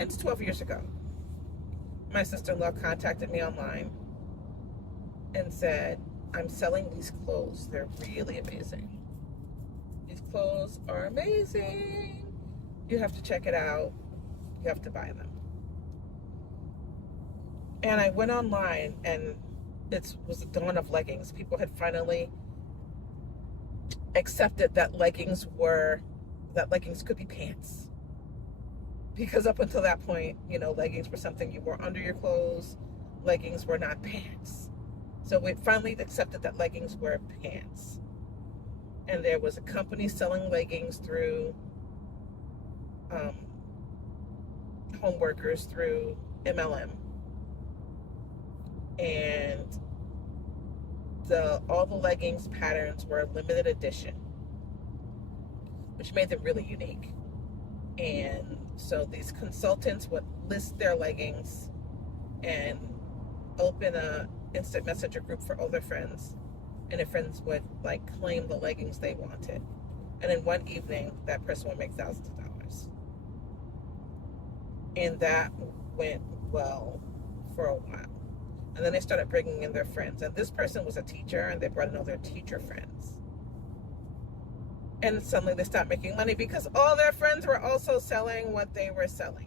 It's 12 years ago. My sister-in-law contacted me online and said, I'm selling these clothes. They're really amazing. These clothes are amazing. You have to check it out. You have to buy them. And I went online, and it was the dawn of leggings. People had finally accepted that leggings could be pants. Because up until that point, leggings were something you wore under your clothes. Leggings were not pants. So we finally accepted that leggings were pants. And there was a company selling leggings through home workers through MLM. And all the leggings patterns were limited edition, which made them really unique. And so these consultants would list their leggings and open a instant messenger group for all their friends, and their friends would claim the leggings they wanted. And in one evening, that person would make thousands of dollars. And that went well for a while. And then they started bringing in their friends. And this person was a teacher, and they brought in all their teacher friends. And suddenly they stopped making money because all their friends were also selling what they were selling.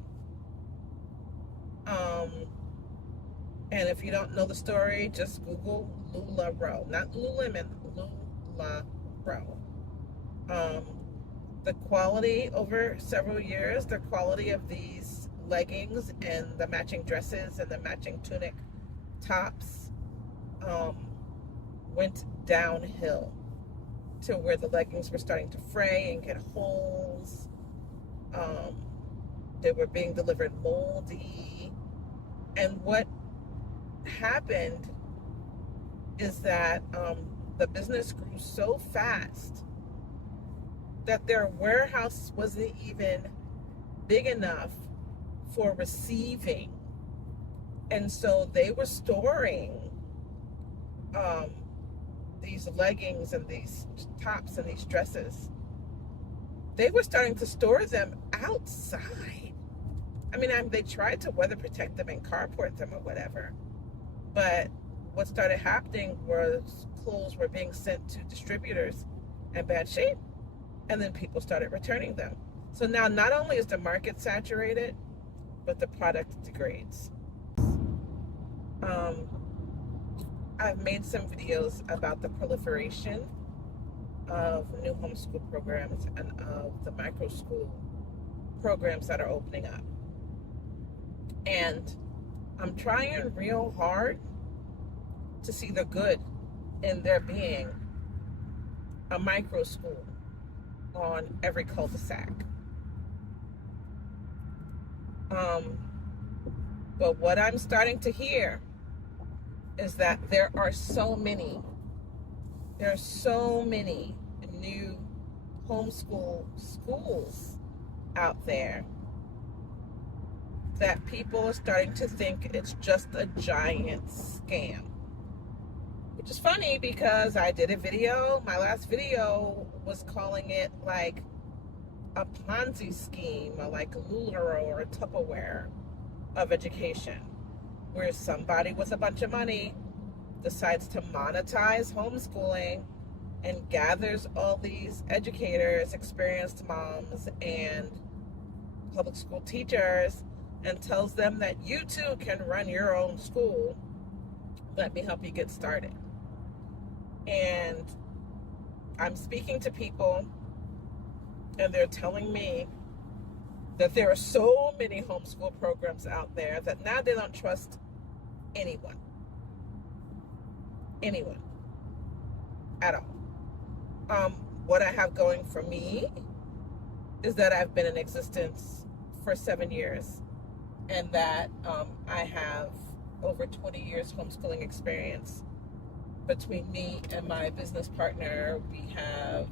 And if you don't know the story, just Google LuLaRoe. Not Lululemon, LuLaRoe. The quality over several years, the quality of these leggings and the matching dresses and the matching tunic tops went downhill to where the leggings were starting to fray and get holes. They were being delivered moldy. And what happened is that the business grew so fast that their warehouse wasn't even big enough for receiving. And so they were storing these leggings and these tops and these dresses. They were starting to store them outside. I mean, they tried to weather protect them and carport them or whatever. But what started happening was clothes were being sent to distributors in bad shape, and then people started returning them. So now not only is the market saturated, but the product degrades. I've made some videos about the proliferation of new homeschool programs and of the microschool programs that are opening up. And I'm trying real hard to see the good in there being a microschool on every cul-de-sac. But what I'm starting to hear is that there are so many new homeschool schools out there that people are starting to think it's just a giant scam. Which is funny because I did a video, my last video was calling it like a Ponzi scheme or like a LuLaRoe or a Tupperware of education, where somebody with a bunch of money decides to monetize homeschooling and gathers all these educators, experienced moms, and public school teachers and tells them that you too can run your own school. Let me help you get started. And I'm speaking to people, and they're telling me that there are so many homeschool programs out there that now they don't trust anyone at all. What I have going for me is that I've been in existence for 7 years, and that I have over 20 years homeschooling experience. Between me and my business partner, we have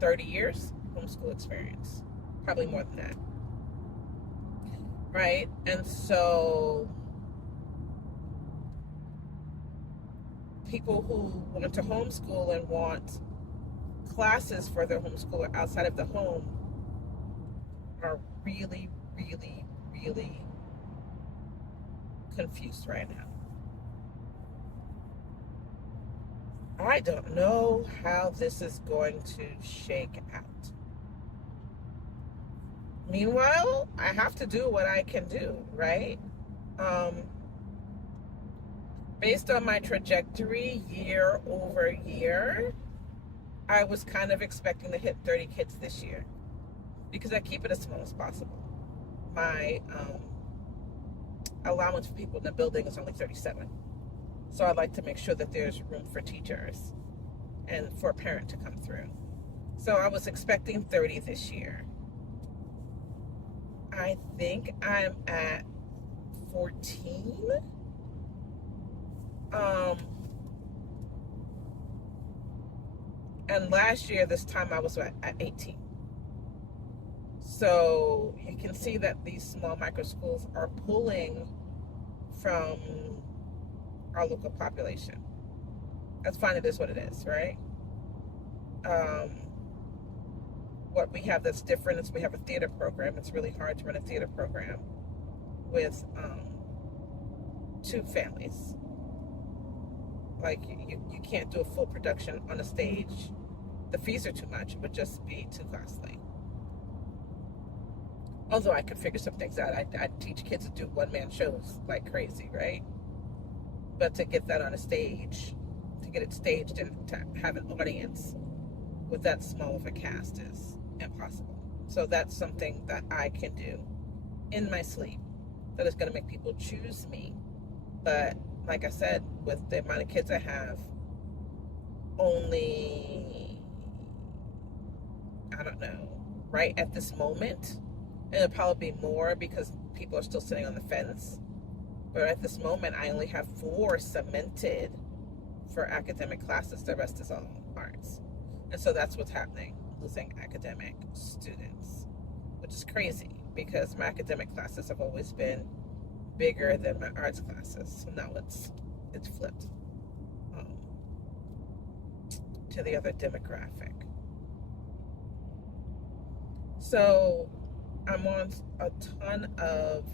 30 years homeschool experience, probably more than that, right? And so people who want to homeschool and want classes for their homeschooler outside of the home are really, really, really confused right now. I don't know how this is going to shake out. Meanwhile, I have to do what I can do, right? Um, Based on my trajectory year over year, I was kind of expecting to hit 30 kids this year because I keep it as small as possible. My allowance for people in the building is only 37. So I'd like to make sure that there's room for teachers and for a parent to come through. So I was expecting 30 this year. I think I'm at 14. And last year, this time I was at 18. So you can see that these small micro schools are pulling from our local population. That's fine, it is what it is, right? What we have that's different is we have a theater program. It's really hard to run a theater program with 2 families. Like you can't do a full production on a stage. The fees are too much. It would just be too costly. Although I could figure some things out. I teach kids to do one-man shows like crazy, right? But to get that on a stage, to get it staged and to have an audience with that small of a cast is impossible. So that's something that I can do in my sleep that is going to make people choose me. But like I said, with the amount of kids I have, only, I don't know, right at this moment, and it'll probably be more because people are still sitting on the fence. But at this moment, I only have 4 cemented for academic classes. The rest is all arts. And so that's what's happening, losing academic students, which is crazy because my academic classes have always been bigger than my arts classes. So now it's flipped to the other demographic. So I'm on a ton of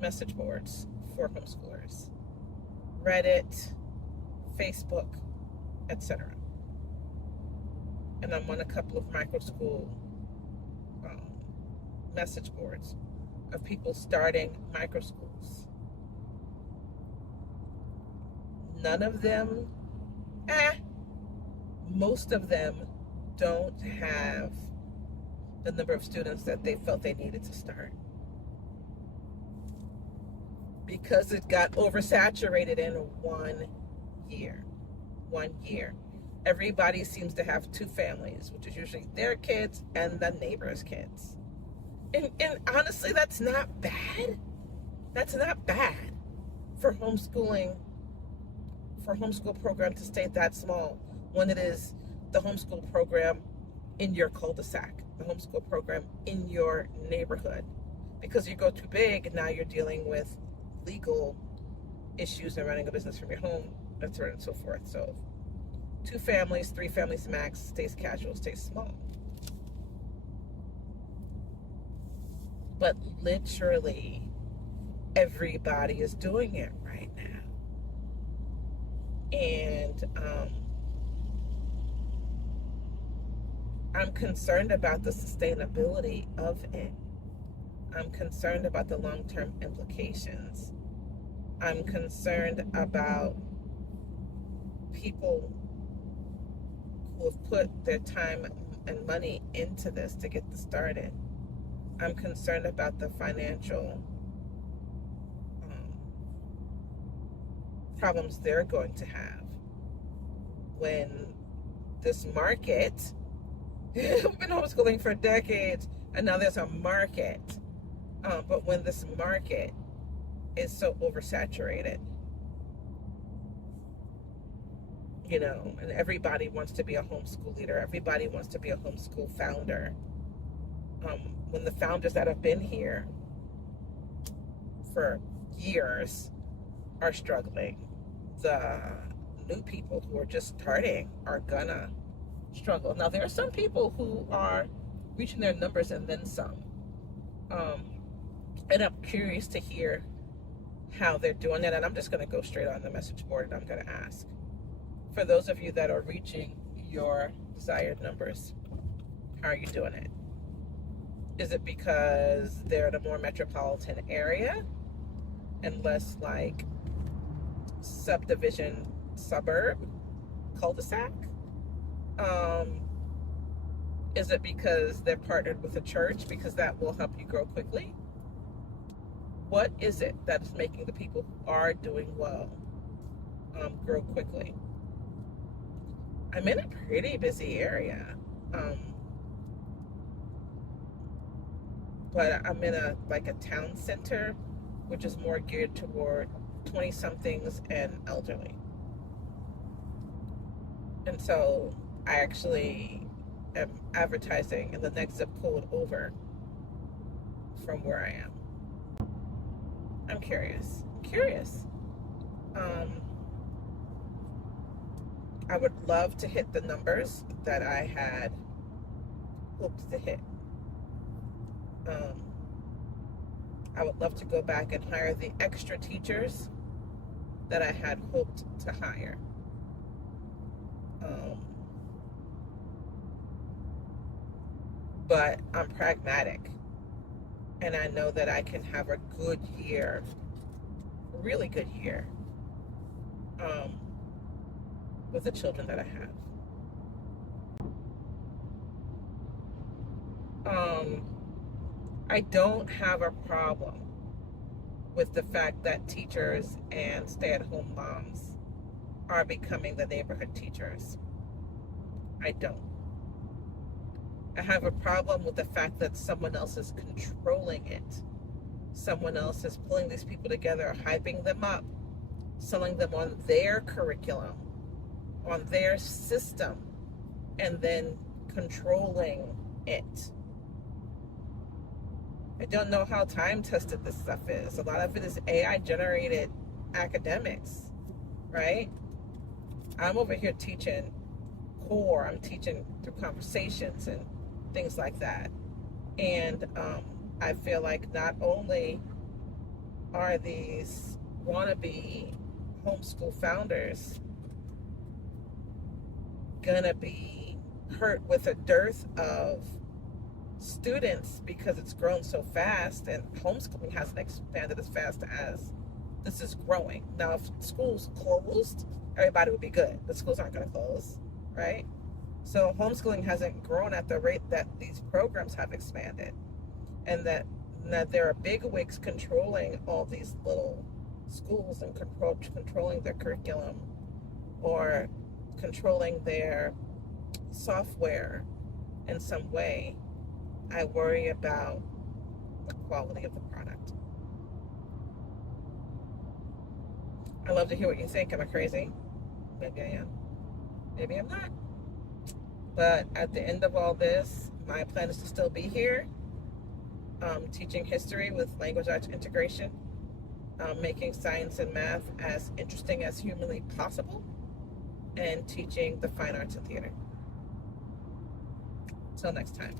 message boards for homeschoolers, Reddit, Facebook, etc. And I'm on a couple of microschool message boards of people starting microschools. None of them, most of them don't have the number of students that they felt they needed to start. Because it got oversaturated in 1 year. 1 year. Everybody seems to have 2 families, which is usually their kids and the neighbor's kids. And honestly, that's not bad. That's not bad for homeschooling, for homeschool program to stay that small when it is the homeschool program in your cul-de-sac, the homeschool program in your neighborhood. Because you go too big, now you're dealing with legal issues and running a business from your home, and so on and so forth. So 2 families, 3 families max, stays casual, stays small. But literally everybody is doing it right now. And I'm concerned about the sustainability of it. I'm concerned about the long-term implications. I'm concerned about people who have put their time and money into this to get this started. I'm concerned about the financial problems they're going to have when this market, we've been homeschooling for decades, and now there's a market. But when this market is so oversaturated, you know, and everybody wants to be a homeschool leader, everybody wants to be a homeschool founder. When the founders that have been here for years are struggling, the new people who are just starting are gonna struggle. Now, there are some people who are reaching their numbers and then some. Um, and I'm curious to hear how they're doing that. And I'm just going to go straight on the message board and I'm going to ask. For those of you that are reaching your desired numbers, how are you doing it? Is it because they're in a more metropolitan area and less like subdivision, suburb, cul-de-sac? Is it because they're partnered with a church because that will help you grow quickly? What is it that is making the people who are doing well grow quickly? I'm in a pretty busy area, but I'm in a town center, which is more geared toward 20-somethings and elderly. And so I actually am advertising in the next zip code over from where I am. I'm curious. I would love to hit the numbers that I had hoped to hit. I would love to go back and hire the extra teachers that I had hoped to hire. But I'm pragmatic, and I know that I can have a good year, really good year, with the children that I have. I don't have a problem with the fact that teachers and stay-at-home moms are becoming the neighborhood teachers. I don't. I have a problem with the fact that someone else is controlling it. Someone else is pulling these people together, hyping them up, selling them on their curriculum, on their system, and then controlling it. I don't know how time-tested this stuff is. A lot of it is AI-generated academics, right? I'm over here teaching core. I'm teaching through conversations and things like that. And I feel like not only are these wannabe homeschool founders gonna be hurt with a dearth of students because it's grown so fast, and homeschooling hasn't expanded as fast as this is growing. Now, if schools closed, everybody would be good, but schools aren't going to close, right? So homeschooling hasn't grown at the rate that these programs have expanded, and that there are big wigs controlling all these little schools and controlling their curriculum or controlling their software in some way. I worry about the quality of the product. I love to hear what you think. Am I crazy? Maybe I am. Maybe I'm not. But at the end of all this, my plan is to still be here, teaching history with language arts integration, making science and math as interesting as humanly possible, and teaching the fine arts and theater. Till next time.